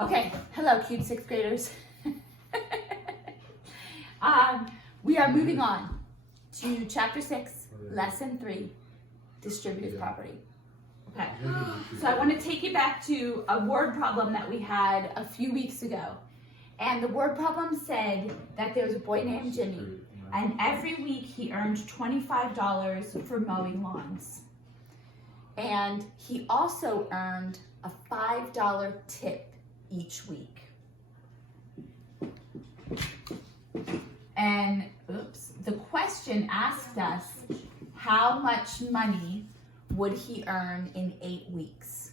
Okay, hello cute sixth graders. We are moving on to chapter 6, lesson 3, distributive property. Okay, so I want to take you back to a word problem that we had a few weeks ago. And the word problem said that there was a boy named Jimmy, and every week he earned $25 for mowing lawns. And he also earned a $5 tip each week. And the question asked us, how much money would he earn in 8 weeks?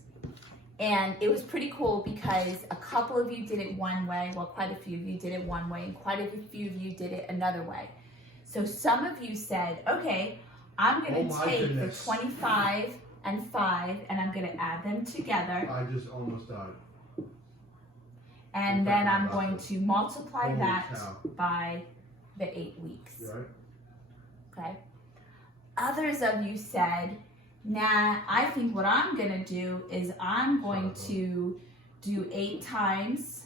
And it was pretty cool because a couple of you did it one way, well, quite a few of you did it one way, and quite a few of you did it another way. So some of you said, okay, I'm going to take the 25 and 5 and I'm going to add them together. I just almost died. And then I'm going to multiply that by the 8 weeks. Right. Okay. Others of you said, nah, I think what I'm going to do is I'm going to do 8 times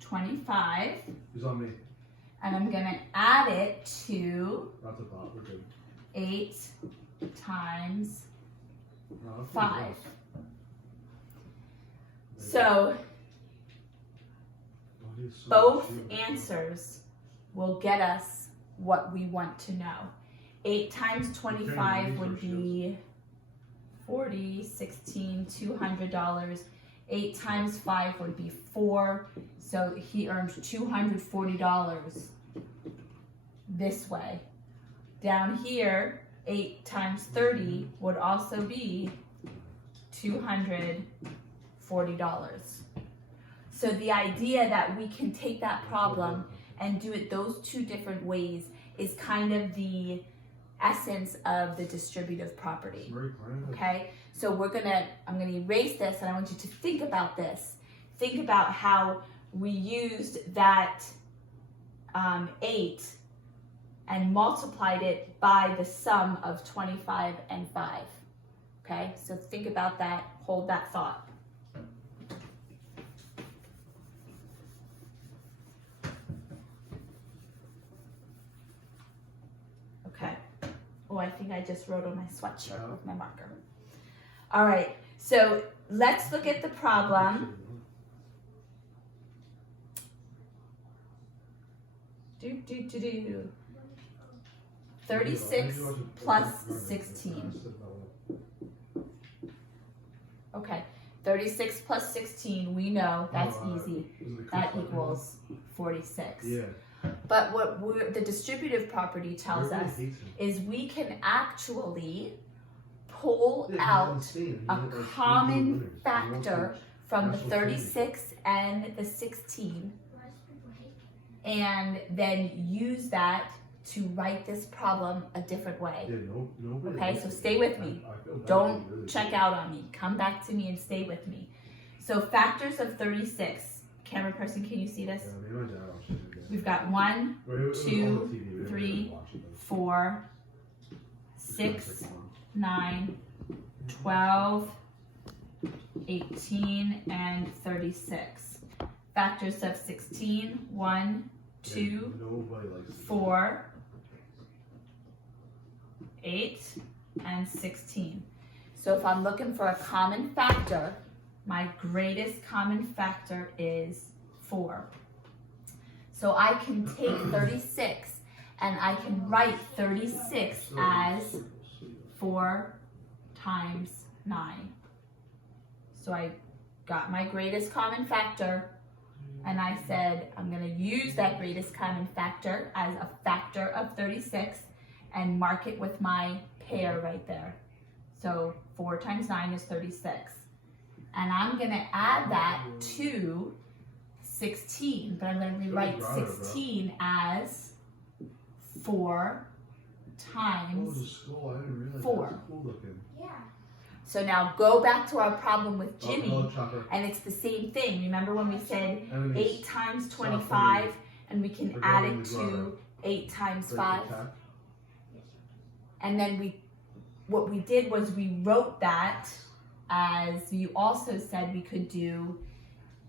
25. It's on me. And I'm going to add it to That's a thought. We're good. 8 times 5. So both answers will get us what we want to know. 8 times 25 would be 40, 16, $200. 8 times 5 would be 4. So he earned $240 this way. Down here, 8 times 30 would also be $240. So the idea that we can take that problem and do it those 2 different ways is kind of the essence of the distributive property. Okay, so I'm gonna erase this, and I want you to think about this. Think about how we used that 8 and multiplied it by the sum of 25 and 5. Okay, so think about that, hold that thought. Okay, oh, I think I just wrote on my sweatshirt with my marker. All right, so let's look at the problem. 36 plus 16. Okay, 36 plus 16, we know that's easy. That equals 46. Yeah. But what the distributive property tells us is we can actually pull out a common factor from the 36 and the 16 and then use that to write this problem a different way. Okay, so stay with me. Don't check out on me. Come back to me and stay with me. So factors of 36. Camera person, can you see this? We've got 1, 2, 3, 4, 6, 9, 12, 18, and 36. Factors of 16, 1, 2, 4, 8, and 16. So if I'm looking for a common factor, my greatest common factor is 4. So I can take 36 and I can write 36 as 4 times 9. So I got my greatest common factor, and I said I'm going to use that greatest common factor as a factor of 36 and mark it with my pair right there. So 4 times 9 is 36. And I'm going to add that to 16, but I'm going to rewrite 16 as 4 times 4. So now go back to our problem with Jimmy, and it's the same thing. Remember when we said 8 times 25, and we can add it to 8 times 5? And then what we did was we wrote that as you also said we could do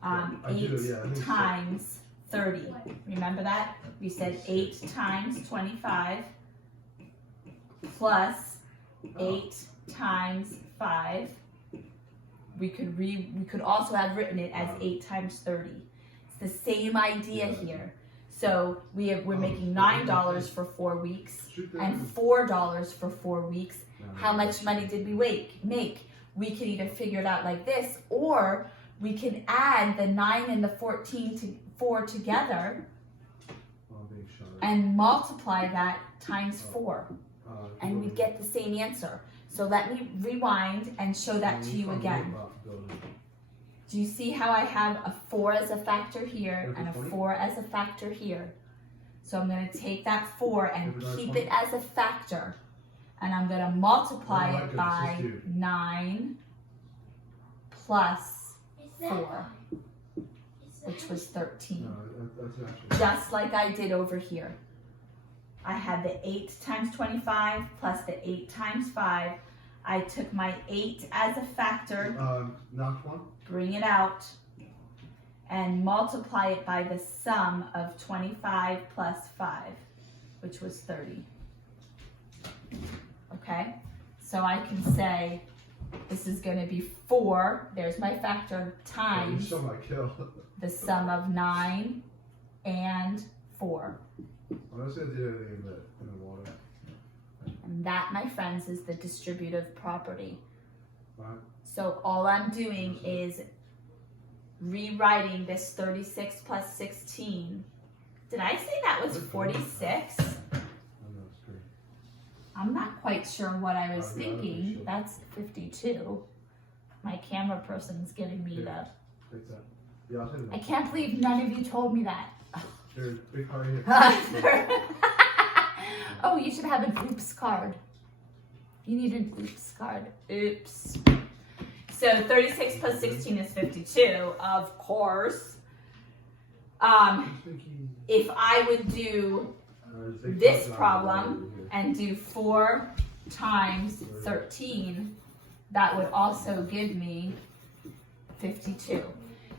I did it, yeah, I 8 think so. times 30. Remember that? We said 8 times 25 plus 8 times 5. We could also have written it as 8 times 30. It's the same idea here. So we're making $9 for 4 weeks and $4 for 4 weeks. How much money did we make? We can either figure it out like this, or we can add the 9 and the 14 to 4 together and multiply that times 4. And we get the same answer. So let me rewind and show that to you again. Do you see how I have a 4 as a factor here and a 4 as a factor here? So I'm going to take that 4 and keep it as a factor. And I'm going to multiply it by 9 plus 4, which was 13. Just like I did over here. I had the 8 times 25 plus the 8 times 5. I took my 8 as a factor, Knocked one? bring it out, and multiply it by the sum of 25 plus 5, which was 30. Okay? So I can say this is going to be 4, there's my factor, times the sum of 9 and 4. Honestly, I did everything in the water. And that, my friends, is the distributive property. Right. So all I'm doing is rewriting this 36 plus 16. Did I say that was 46? I'm not quite sure what I was thinking. That's 52. My camera person's giving me the... I can't believe none of you told me that. Here, big card here. Oh, you should have an oops card. You need an oops card. Oops. So 36 plus 16 is 52, of course. If I would do this problem and do 4 times 13, that would also give me 52.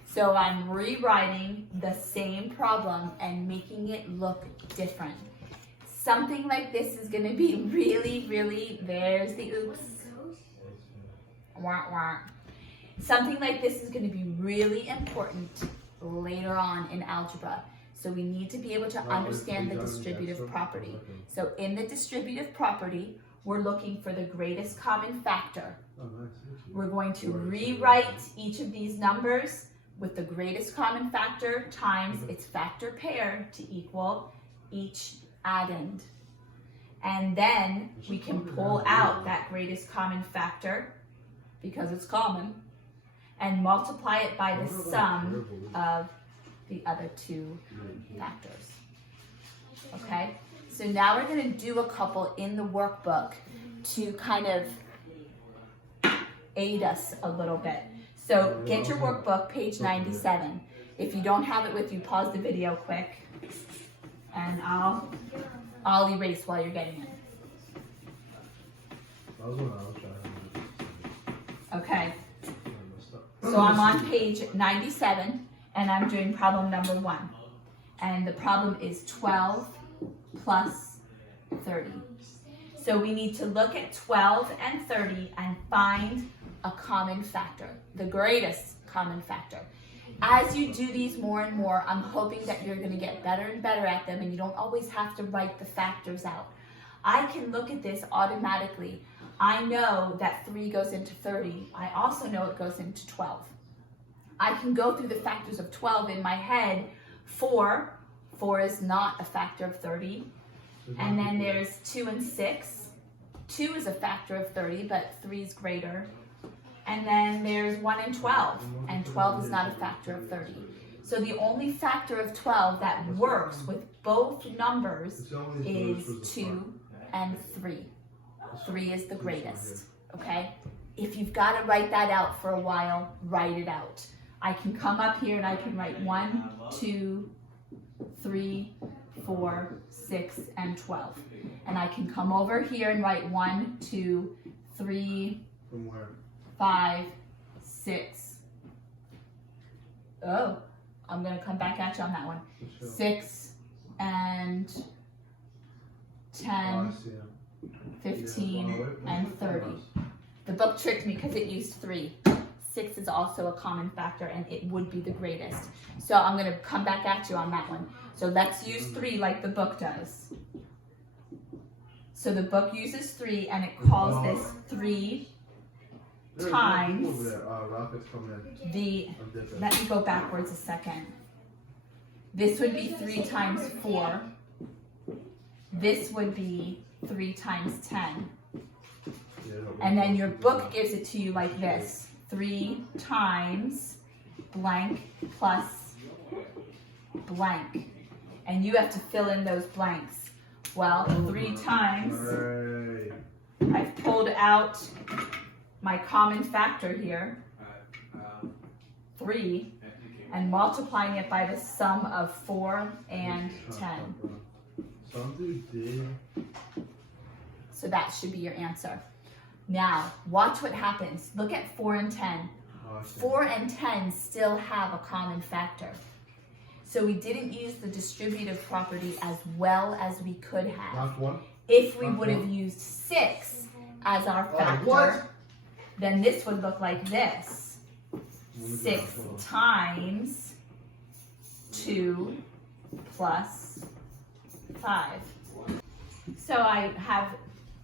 So I'm rewriting the same problem and making it look different. Something like this is going to be really, there's the oops. Wah, wah. Something like this is going to be really important later on in algebra. So we need to be able to understand the distributive property. So in the distributive property, we're looking for the greatest common factor. We're going to rewrite each of these numbers with the greatest common factor times its factor pair to equal each addend. And then we can pull out that greatest common factor, because it's common, and multiply it by the sum of the other 2 factors. Okay? So now we're going to do a couple in the workbook to kind of aid us a little bit. So get your workbook, page 97. If you don't have it with you, pause the video quick, and I'll erase while you're getting it. Okay. So I'm on page 97, and I'm doing problem number 1. And the problem is 12 plus 30. So we need to look at 12 and 30 and find a common factor, the greatest common factor. As you do these more and more, I'm hoping that you're going to get better and better at them, and you don't always have to write the factors out. I can look at this automatically. I know that 3 goes into 30. I also know it goes into 12. I can go through the factors of 12 in my head. 4 is not a factor of 30. And then there's 2 and 6. 2 is a factor of 30, but 3 is greater. And then there's 1 and 12, and 12 is not a factor of 30. So the only factor of 12 that works with both numbers is 2 and 3. 3 is the greatest, okay? If you've got to write that out for a while, write it out. I can come up here and I can write 1, 2, 3, 4, 6, and 12. And I can come over here and write 1, 2, 3, From where? 5, 6. Oh, I'm gonna come back at you on that one. 6 and 10, 15, and 30. The book tricked me because it used 3. 6 is also a common factor and it would be the greatest. So I'm gonna come back at you on that one. So let's use 3 like the book does. So the book uses 3 and it calls this 3 times the, let me go backwards a second. This would be 3 times 4. This would be 3 times 10. And then your book gives it to you like this. 3 times blank plus blank. And you have to fill in those blanks. Well, 3 times, I've pulled out my common factor here, 3, and multiplying it by the sum of 4 and 10. So that should be your answer. Now, watch what happens. Look at 4 and 10. 4 and 10 still have a common factor. So we didn't use the distributive property as well as we could have. If we would have used 6 as our factor, then this would look like this. 6 times 2 plus 5. So I have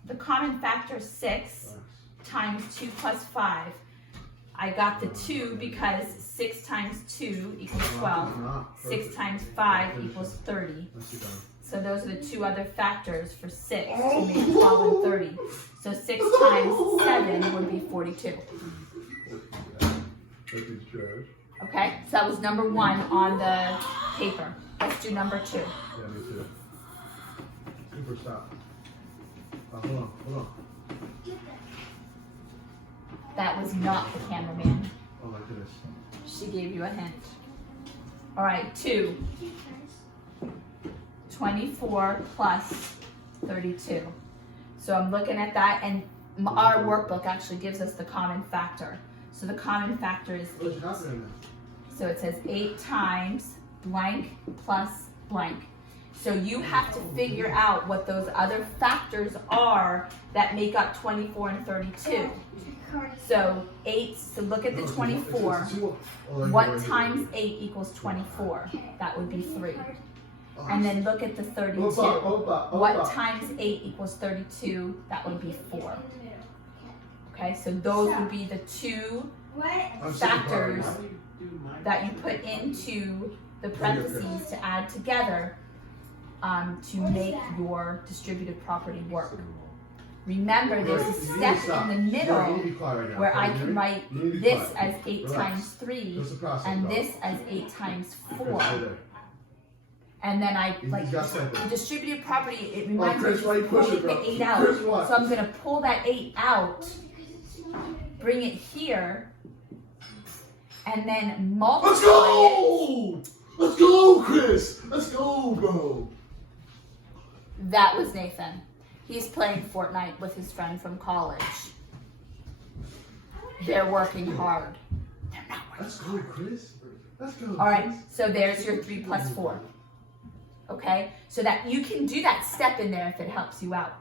the common factor 6 times 2 plus 5. I got the 2 because 6 times 2 equals 12. 6 times 5 equals 30. So those are the 2 other factors for 6 to make 12 and 30. So 6 times 7 would be 42. Okay, so that was number 1 on the paper. Let's do number 2. Yeah, me too. Super stop. Hold on. That was not the cameraman. Oh my goodness. She gave you a hint. All right, 2. 24 plus 32. So I'm looking at that, and our workbook actually gives us the common factor. So the common factor is 8. So it says 8 times blank plus blank. So you have to figure out what those other factors are that make up 24 and 32. So 8, so look at the 24. What times 8 equals 24? That would be 3. And then look at the 32. What times 8 equals 32? That would be 4. Okay, so those would be the 2 factors that you put into the parentheses to add together to make your distributive property work. Remember, there's a step in the middle where I can write this as 8 times 3 and this as 8 times 4. And then I, like, the distributive property, it reminds me of pulling the 8 out. So I'm going to pull that 8 out, bring it here, and then multiply Let's go! it. Let's go, Chris! Let's go, bro! That was Nathan. He's playing Fortnite with his friend from college. They're working hard. They're not working Let's go, Chris. Let's go. All right, so there's your 3 plus 4. Okay, so that you can do that step in there if it helps you out.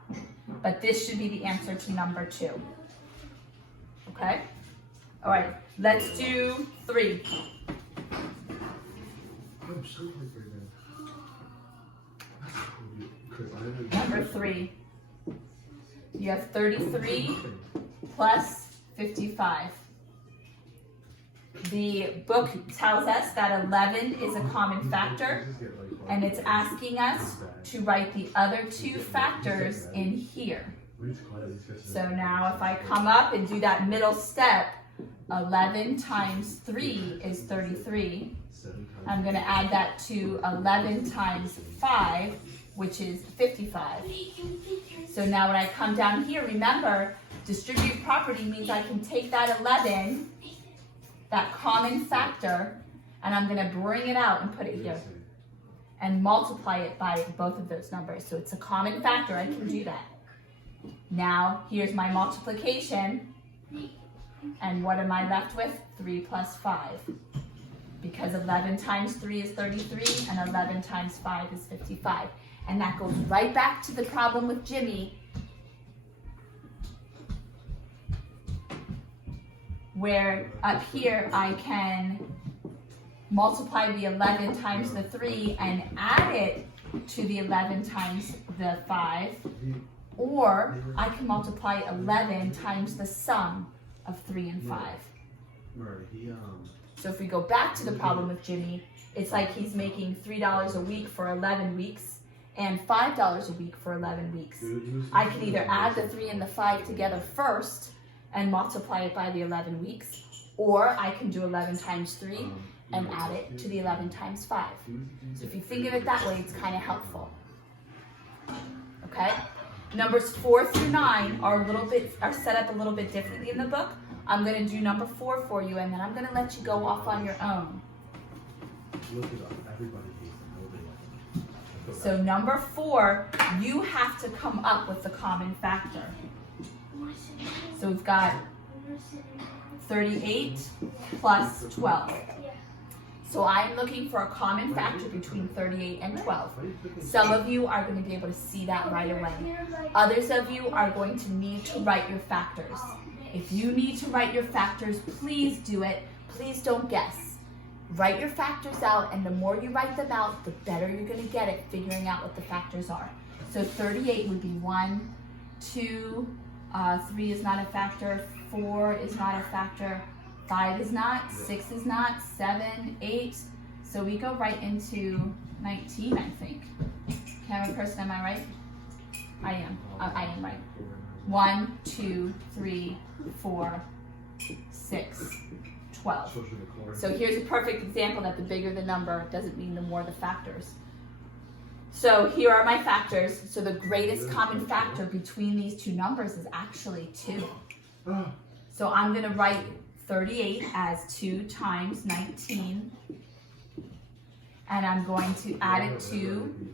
But this should be the answer to number 2. Okay? All right, let's do 3. I'm so hungry, man. Number 3. You have 33 plus 55. The book tells us that 11 is a common factor, and it's asking us to write the other 2 factors in here. So now if I come up and do that middle step, 11 times 3 is 33. I'm going to add that to 11 times 5, which is 55. So now when I come down here, remember, distributive property means I can take that 11, that common factor, and I'm going to bring it out and put it here and multiply it by both of those numbers. So it's a common factor, I can do that. Now, here's my multiplication. And what am I left with? 3 plus 5. Because 11 times 3 is 33, and 11 times 5 is 55. And that goes right back to the problem with Jimmy, where up here I can multiply the 11 times the 3 and add it to the 11 times the 5, or I can multiply 11 times the sum of 3 and 5. So if we go back to the problem with Jimmy, it's like he's making $3 a week for 11 weeks and $5 a week for 11 weeks. I can either add the 3 and the 5 together first and multiply it by the 11 weeks, or I can do 11 times 3 and add it to the 11 times 5. So if you think of it that way, it's kind of helpful. Okay? Numbers 4 through 9 are set up a little bit differently in the book. I'm going to do number 4 for you, and then I'm going to let you go off on your own. So number 4, you have to come up with the common factor. So we've got 38 plus 12. So I'm looking for a common factor between 38 and 12. Some of you are going to be able to see that right away. Others of you are going to need to write your factors. If you need to write your factors, please do it. Please don't guess. Write your factors out, and the more you write them out, the better you're going to get at figuring out what the factors are. So 38 would be 1, 2, 3 is not a factor, 4 is not a factor, 5 is not, 6 is not, 7, 8. So we go right into 19, I think. Camera person, am I right? I am. I am right. 1, 2, 3, 4, 6, 12. So here's a perfect example that the bigger the number doesn't mean the more the factors. So here are my factors. So the greatest common factor between these two numbers is actually 2. So I'm going to write 38 as 2 times 19. And I'm going to add it to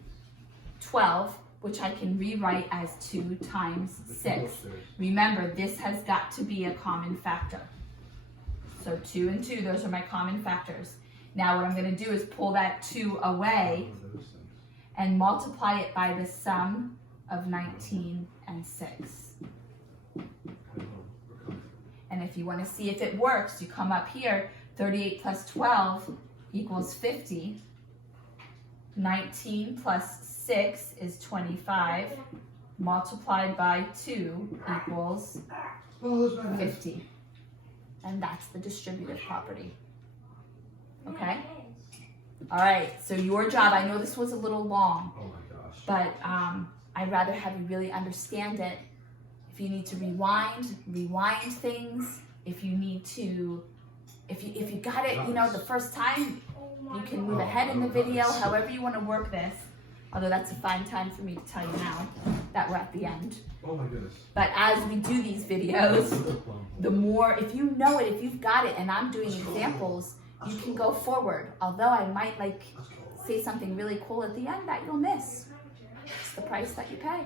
12, which I can rewrite as 2 times 6. Remember, this has got to be a common factor. So 2 and 2, those are my common factors. Now what I'm going to do is pull that 2 away and multiply it by the sum of 19 and 6. And if you want to see if it works, you come up here, 38 plus 12 equals 50. 19 plus 6 is 25. Multiplied by 2 equals 50. And that's the distributive property. Okay? All right, so your job, I know this was a little long, but I'd rather have you really understand it. If you need to rewind things. If you need to, if you got it, the first time, you can move ahead in the video, however you want to work this. Although that's a fine time for me to tell you now that we're at the end. Oh my goodness. But as we do these videos, the more, if you know it, if you've got it, and I'm doing examples, you can go forward. Although I might say something really cool at the end that you'll miss. It's the price that you pay.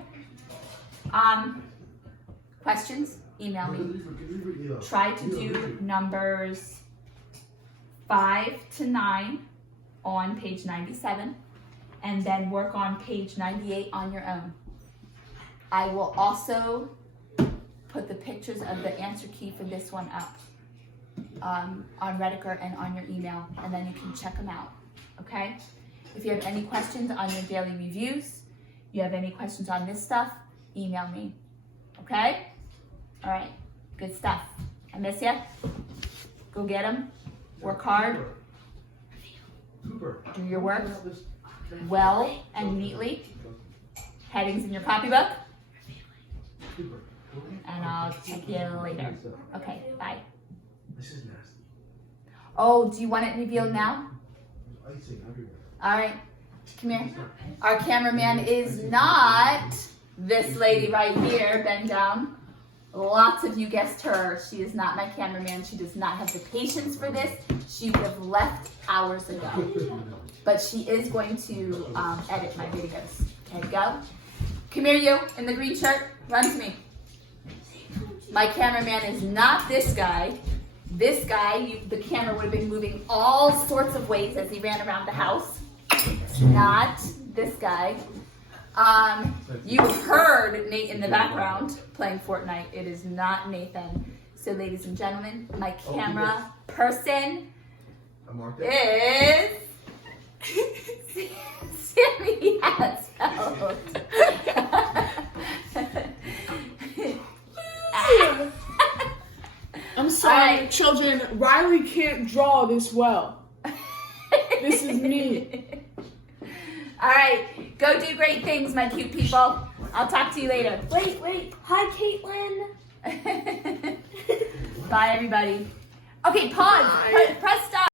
Questions? Email me. Try to do numbers 5 to 9 on page 97, and then work on page 98 on your own. I will also put the pictures of the answer key for this one up on Rediker and on your email, and then you can check them out, okay? If you have any questions on your daily reviews, you have any questions on this stuff, email me, okay? All right, good stuff. I miss you. Go get them. Work hard. Do your work well and neatly. Headings in your copybook. And I'll check you later. Okay, bye. This is nasty. Oh, do you want it revealed now? Icing everywhere. All right, come here. Our cameraman is not this lady right here. Bend down. Lots of you guessed her. She is not my cameraman. She does not have the patience for this. She would have left hours ago. But she is going to edit my videos. Okay, go. Come here, you in the green shirt. Run to me. My cameraman is not this guy. This guy, the camera would have been moving all sorts of ways as he ran around the house. Not this guy. You heard Nate in the background playing Fortnite. It is not Nathan. So, ladies and gentlemen, my camera person I marked it. is Sammy Hatzfeld. I'm sorry, Alright. children. Riley can't draw this well. This is me. All right, go do great things, my cute people. I'll talk to you later. Wait. Hi, Caitlin. Bye, everybody. Okay, pause. Bye. Press stop.